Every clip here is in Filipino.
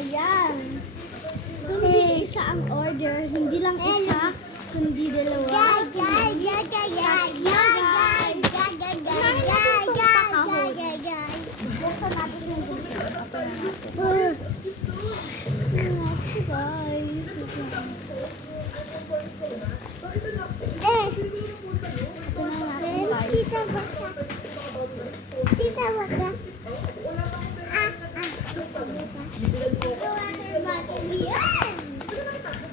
Ayan. Kundi isa ang order. Hindi lang isa, kundi dalawa. Buksan natin yung gusto. Guys. Tita baka.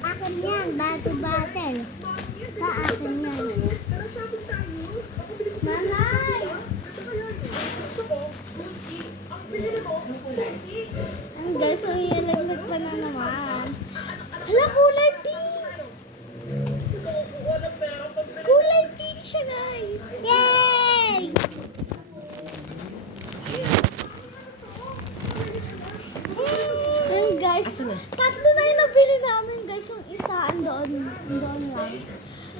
Akin yan, batu-bottle. Akin yan. Nanay! Ang guys, so ilalaglag pa na naman. Hala, kulay pink! Kulay pink siya, guys! Yay! Ayan, guys. Tatlo na yung nabili namin, guys. Yung isa, andoon lang.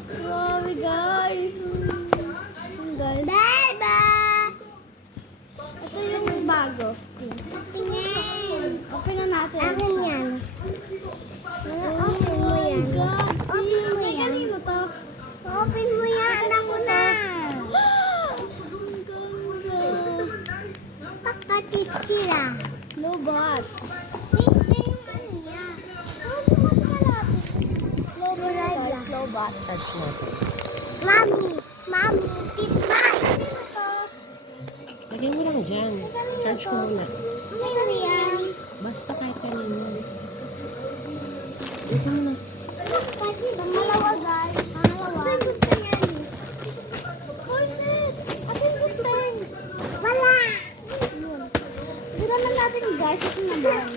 Grabe, guys. Ayan, guys. Bye-bye! Ito yung bago. Akin yan. Open na natin. Akin yan. Open mo yan. God. Open mo May yan. kanino to? Open mo yan. Ako na. Ang ganda. Pakpachichira. Lobot. Wait na yung ano yan. Ano mas malapit? Lobot. Guys, lobot. Touch natin. Mami, tita. Lagyan mo lang dyan. Charge ko muna. Ano yan? Basta kahit kanino. Isa mo na. Pangalawa, guys. Pangalawa. Saan punta yan? Oh, shit! Atin punta yan. Wala. Dito na natin, guys. Ito naman.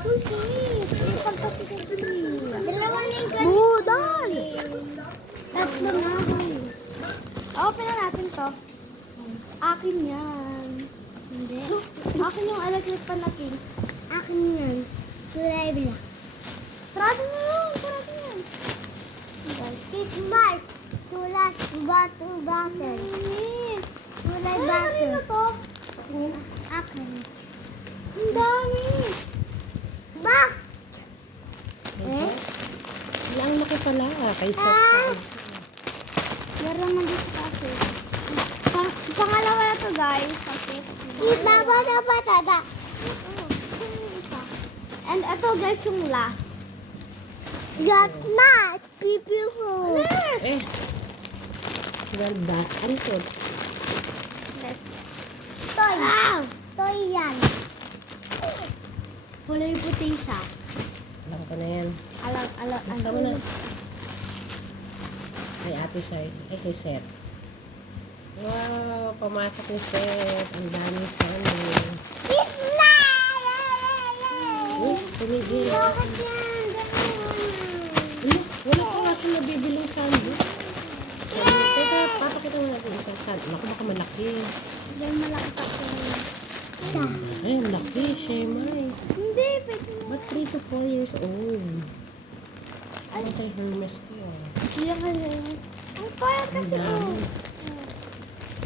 Oh, shit! May pagkasikat din. Dalawa na yung Budol! Tatlo na. Open na natin to. Akin yan. Hindi. Akin yung electric pan na pink. Akin yan. Kulay black. Sarado na yun. Sarado yan. Guys. Six mark. Tulad. Bottle. Init. Kulay Ano kanina bottle. to? Akin. Ang dami. Ba? Eh? Ang laki pala. Kaysa Ah! sa... Meron man dito kasi. Pangalawa na to, guys. Okay. Iba ba na patada? And ito, guys, yung last. Got not. Beautiful. Eh! Galdas. Ano to? Yes. Toy. Wow! Toy yan. Kulay puti siya. Alam ko na yan. Ang Tama na. Kay Ate Sai. Ay, kay Seth. Wow! Pumasok ni Seth. Ang dami sana. Isla! Eh, tumigil. Bakit yan? Eh, wala ko nga siya nabibiling sandwich. Teka, papakita mo natin isang sandwich. Naku, baka malaki. Diyan malaki pa ko. Ay, ang laki. Shemay. Hindi, pwede mo. But 3 to 4 years old. Ano tayo Hermes ko? Diyan ka lang. Ang payat Ang kasi, oh. dami.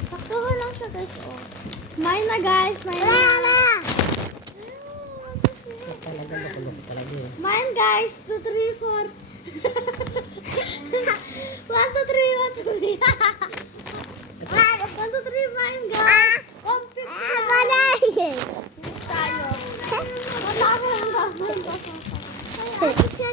Saktuhan lang siya, guys, oh. Mine na, guys. Mine na. Wala! So, talaga loko-loko talaga yun. Mine, guys. 2, 3, 4. 1, 2, 3, 1, 2, 3. 1, 2, 3, mine, guys. Complete na. Banay! Tayo. Wala ko lang. Ay, ate siya